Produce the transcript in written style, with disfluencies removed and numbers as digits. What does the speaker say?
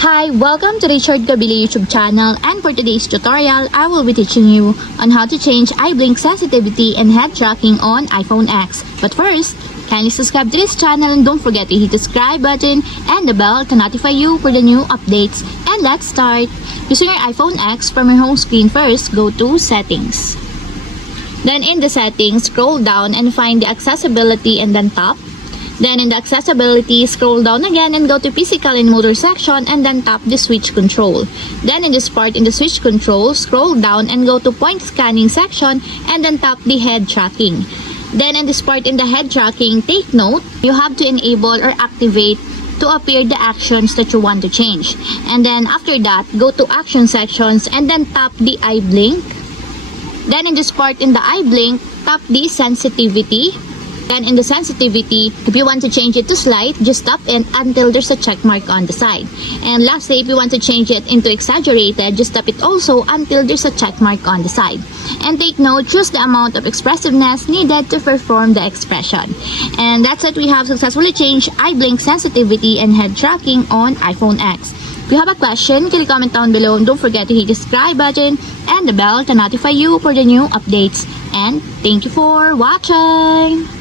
Hi, welcome to the Richard Kabili YouTube channel, and for today's tutorial, I will be teaching you on how to change eye blink sensitivity and head tracking on iPhone X. But first, kindly subscribe to this channel and don't forget to hit the subscribe button and the bell to notify you for the new updates. And let's start. Using your iPhone X, from your home screen first, go to Settings. Then in the settings, scroll down and find the accessibility and then tap. Then in the accessibility, scroll down again and go to physical and motor section and then tap the switch control. Then in this part in the switch control, scroll down and go to point scanning section and then tap the head tracking. Then in this part in the head tracking, take note, you have to enable or activate to appear the actions that you want to change. And then after that, go to action sections and then tap the eye blink. Then in this part in the eye blink, tap the sensitivity. Then in the sensitivity, if you want to change it to slight, just tap in until there's a check mark on the side. And lastly, if you want to change it into exaggerated, just tap it also until there's a check mark on the side. And take note, choose the amount of expressiveness needed to perform the expression. And that's it, we have successfully changed eye blink sensitivity and head tracking on iPhone X. If you have a question, can you comment down below, and don't forget to hit the subscribe button and the bell to notify you for the new updates. And thank you for watching!